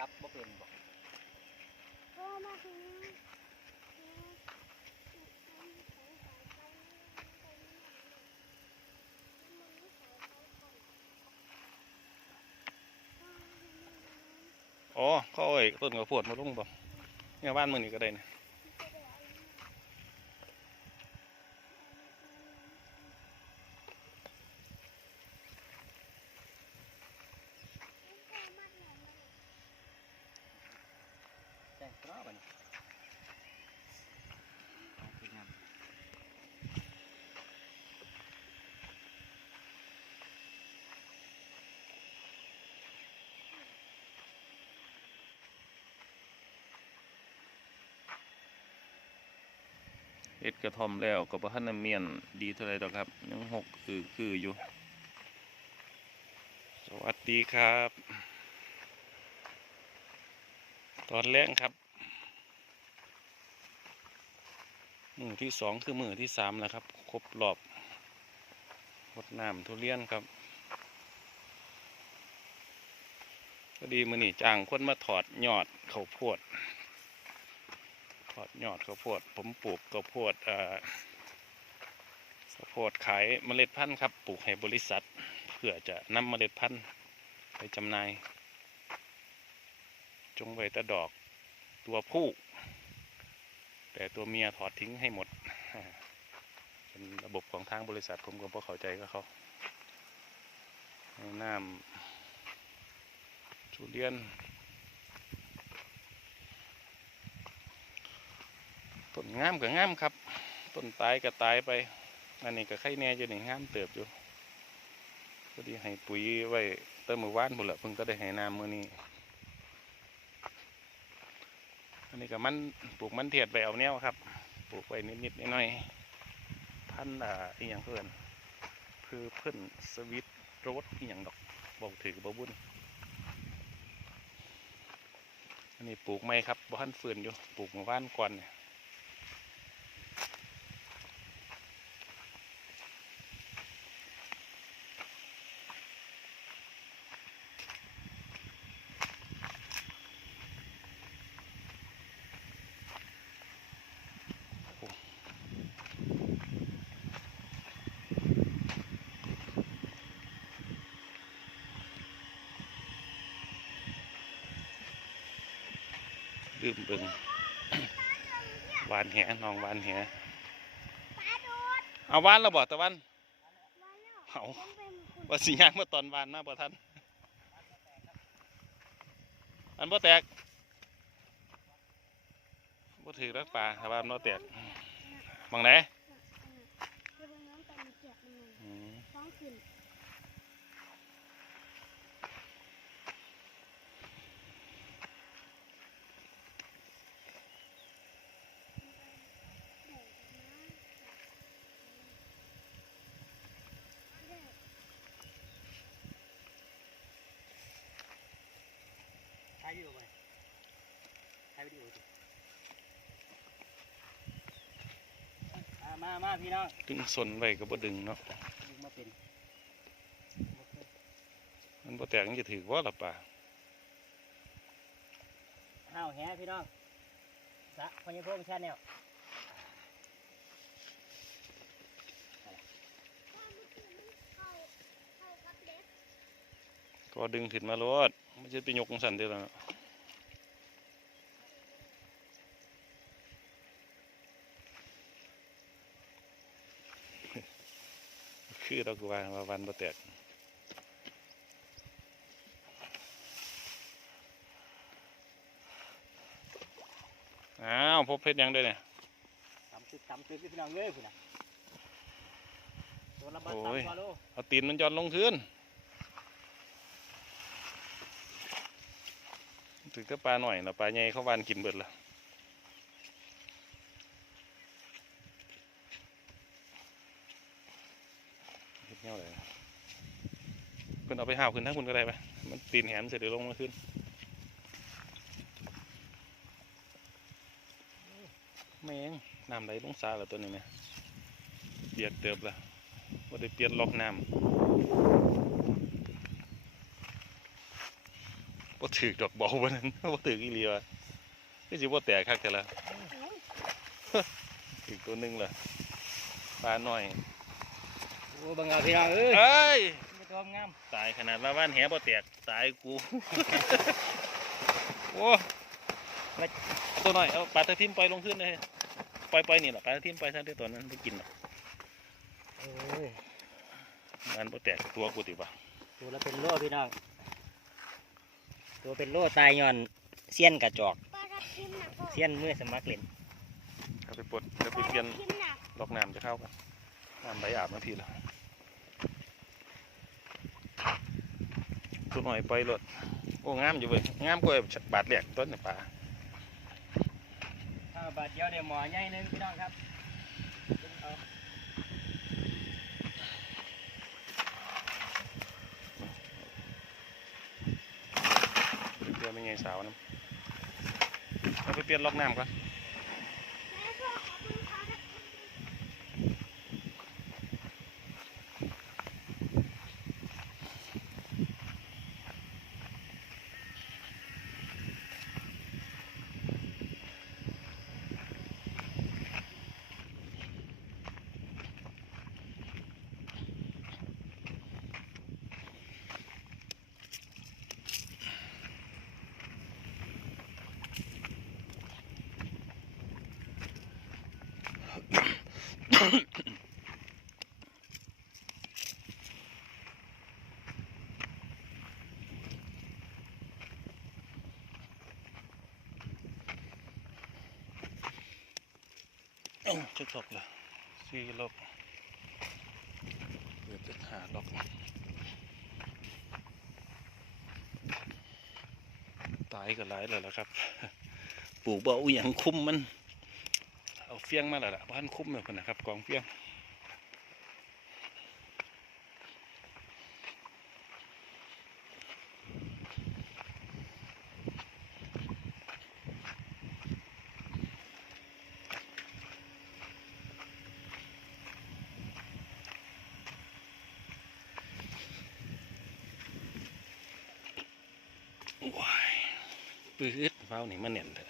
จับบ่เป็นบ่ก็มาถึงอ๋อเขาเอ้ยต้นกระพวดมาลงบ่เนี่ยบ้านมึงนี่ก็ได้เนี่ย แต่งตัวบัดนี้เอาคืองามเฮ็ดกระทอมแล้วก็บ่ทันได้เมียนดีเท่าไรดอครับยังหกคือคืออยู่ สวัสดีครับ ตอนแรกครับ มือที่สองคือมือที่สามแล้วครับ ครบรอบรดน้ำทุเรียนครับก็ดีมือนี่จ้างคนมาถอดยอดข้าวโพด ถอดยอดข้าวโพด ผมปลูกข้าวโพดเอ่อข้าวโพดขายเมล็ดพันธุ์ครับปลูกให้บริษัท เพื่อจะนำเมล็ดพันธุ์ไปจำหน่าย จงไว้แต่ดอกตัวผู้ แต่ตัวเมียถอดทิ้งให้หมด เป็นระบบของทางบริษัทผมก็พอเข้าใจก็เขาน้ำทุเรียน ต้นงามก็งามครับ ต้นตายก็ตายไปอันนี้ก็ไข่แน่จะหนึ่งงามเติบอยู่พอดีให้ปุ๋ยไว้เติมมือว่านหมดละเพิ่งก็ได้ให้น้ำมือนี้ อันนี้ก็มันปลูกมันเทียดไปเอาแนวครับ ปลูกไว้นิดๆหน่อยๆพันธุ์อ่าอีหยังเพื่อนคือเพื่อนสวิตโรสอีหยังดอกบอกถือบ่บุญอันนี้ปลูกไม่ครับบ้านฟืนอยู่ปลูกเมื่อวานก่อนเนี่ย ลืมเบิ่งวานแหน้องวานแหปลาโดดเอาวานแล้วบ่ตะวันมาแล้วเอาผมเป็นคุณว่าสิย่างเมื่อตอนวานมาบ่ทันอันบ่แตกบ่ถือรักป่าถ้าว่ามันบ่แตกมองไหน คือเป็นน้ำแต่มีเกียบมัน อืม ฟ้องขึ้น ถ่ายวิ ดีโอไปถ่ายวิดีโอสิอ่ามามาพี่น้องดึงสนไว้ก็บ่ดึงเนาะยิงมาเป็นบ่เคยมันบ่แตกมันจะถือว่าล่ะป่าห้าวแหพี่น้องสะพญพงษ์ชาแนลเข้าเข้ากับเล็กก็ดึงขึ้นมาโลดมันจะไปยกจังซั่นเด้อล่ะเนาะ คือเราก็ว่าว่าวันบ่แตกอ้าวพบเพชรยังด้วยเนี่ยตำตึกตำตึกพี่น้องเอ้ยพี่น่ะตัวละบัตโอ้ยตำกว่าโลเอาตีนมันจอนลงพื้นถึงก็ปลาหน่อยนะปลาใหญ่เขาวานกินเบิดละ เงี้ยเลยคุณเอาไปห้าวขึ้นทั้งคุณก็ได้ไปมันตีนแหมเสร็จเดี๋ยวลงมาขึ้นแม่งน้ำไหลลงซาแล้วตัวนี้เนี่ยเปียกเติบละว่าได้เปลี่ยนล็อกน้ำบ่าถือดอกเบาวันนั้นบ่าถืออีหลียวนี่สิบ่าแตกคักแต่ละอีกตัวหนึงล่ะปลาหน้อย โอ้บังเอาพี่น้องเอ้ยเอ้ยไม่ตัวงามตายขนาดว่าว่านแหบ่แตกตายกูโอ้มาเอาตัวน้อยเอาปลาตะทิมปล่อยลงขึ้นเลยปล่อยปล่อยนี่แหละปลาตะทิมปล่อยซะเดี๋ยวตัวนั้นไปกินหรอกเอ้ยมันบ่แตกตัวกูติบ่ะตัวละเป็นโล่พี่น้องตัวเป็นโล่ตายย้อนเสี้ยนกระจอกปลาทับทิมหนักพ่อเสี้ยนมือสมัครเล่นเอาไปปลดเอาไปเปลี่ยนทิมหนักล็อกน้ำจะเข้ากันน้ำไหลอาบนาทีละ ตัวหน่อยไปรถโอ้งามอยู่เว้ยงามกว่าบาทแหลกต้นนี่ป่าถ้าบาทเดียวเดี๋ยวหมอใหญ่หนึงพี่น้องครับเอาเพื่อไม่ไงสาวน้ำเอาไปเปลี่ยนล็อกน้ำก่อน แม่พ่อขอดูปลาทับทิม เอ้า จะล็อกเลยสี่ล็อกเปิดจะหาล็อกตายก็หลายแล้วละครับ ปลูกบ่เอาอย่างคุ้มมัน เฟี้ยงมาแล้วล่ะบ้านคุ้มเลยคนนะครับกองเฟี้ยงว้ายปื๊ดเฝ้านี่มันเน่นเถอะ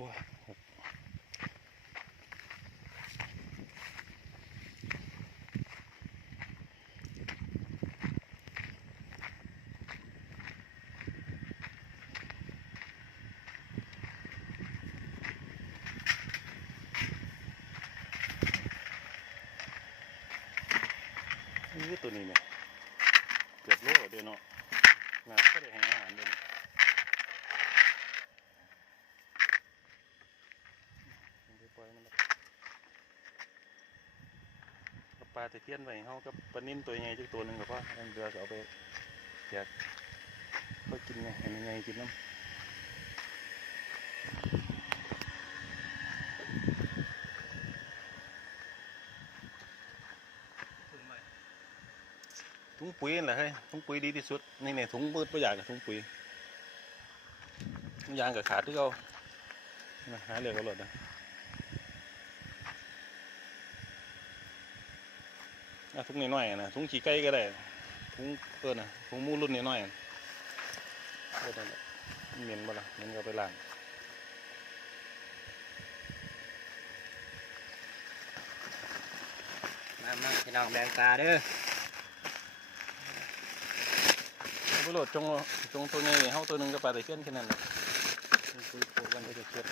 โอ้ยนี่ตัวนี้เนี่ยเกือบโลเดียวเนาะงานก็ได้ให้อาหารเดียวนี้มันไปปล่อยมันแล้วเอาป ลาตะเพียนไว้ให้เขากับปลานิ่นตัวใหญ่จักตัวหนึ่งกับพ่ออันเดือก็เอาไปแจกก็กินไงให้มันใหญ่กินน้ำถุงปุ๋ยนั่นแหละเฮ้ยถุงปุ๋ยดีที่สุดนี่เนี่ยถุงมืดประหยัดกับถุงปุ๋ยถุงยางกับขาดที่เขาน่ะหาเรื่องก็หลดนะ อะถุงน้อยๆอะนะถุงขี้ไก่ก็ได้ถุงเอิ้นนะถุงหมูรุ่นน้อยๆอะเออนั่นแหละเหม็นบ่ล่ะเหม็นก็เอาไปล้างมามาพี่น้องแบ่งปลาเด้อเอาไปโหลดจงเอาจงตัวใหญ่เฮาตัวหนึงก็ปลาตะเพียนแค่นั้นแหละนี่คือพวกมันก็จะเก็บ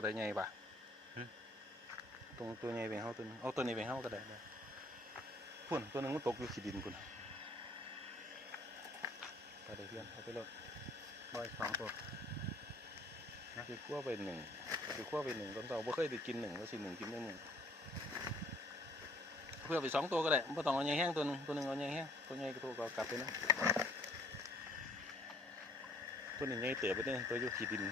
ตัวใดใหญ่ปะตรงตัวใหญ่เป็นเฮาตัวหนึงเอาตัวนี้เป็นเฮาก็ได้ได้พุ่นตัวหนึงมันตกอยู่ขี้ดินพุ่นปลาตะเพียนเอาไปโหลดบอยสองตัวคือคั่วไปหนึ่งคือคั่วไปหนึ่งตอนเต่าบ่เคยได้กินหนึ่งก็สิหนึ่งกินได้หนึ่งเพื่อไปสองตัวก็ได้ไม่ต้องเอาใหญ่แห้งตัวหนึงตัวหนึงเอาใหญ่แห้งตัวใหญ่ก็ตัวก็เอากลับไปนะตัวนี้ใหญ่เติบไปเด้อตัวอยู่ขี้ดิน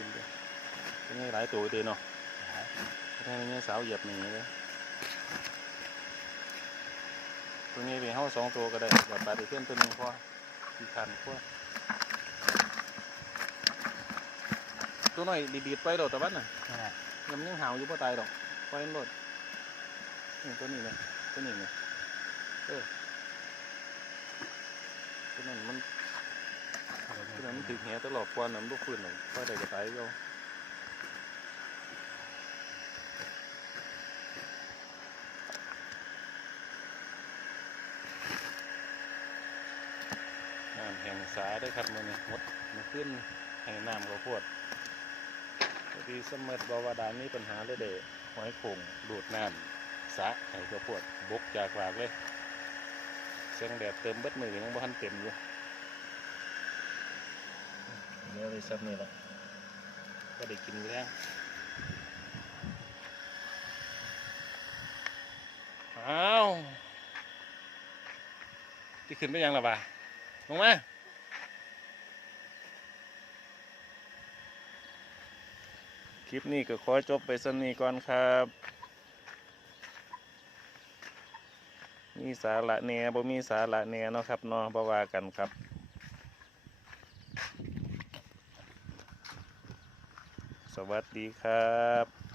นี่ขึ้นเด้อเป็นไงหลายตัวเด้อเนาะถ้าไม่งั้นสาวเหยียบหนีเลยตัวนี้เป็นเฮาสองตัวก็ได้แบบปลาตะเพียนตัวหนึงพอกี่คันพอตัวน้อยดีดๆไปดอกตะวันน่ะนั่นแหละยังยังหาวอยู่บ่ตายดอกปล่อยมันโลดนี่ตัวนี้เลยตัวนี้เลยเออตัวนั้นมัน ตัวนั้นมันถึงแหตลอดกวนน่ะมันบ่ฟื้นหรอกปล่อยได้ก็ตายเอาน้ำแห้งสาเด้ครับมือนี้หมดมันขึ้นให้น้ำเขาวดพอดีเสมอบอกว่าดานมีปัญหาเลยเด้หอยโข่งดูดน้ำสะให้กระปวดบกจากหลากเลยเสียงแดดเติมบิดมือยังบ่ทันเต็มอยู่ เดี๋ยวไปซับนี่ละก็ได้กินแรงอ้าวที่ขึ้นไปยังล่ะบ่าลงมาคลิปนี้ก็ขอจบไปสำนีก่อนครับ มีสาระแหน่บ่มีสาระแหน่เนาะครับเนาะบ่ว่ากันครับ วัสดีครับ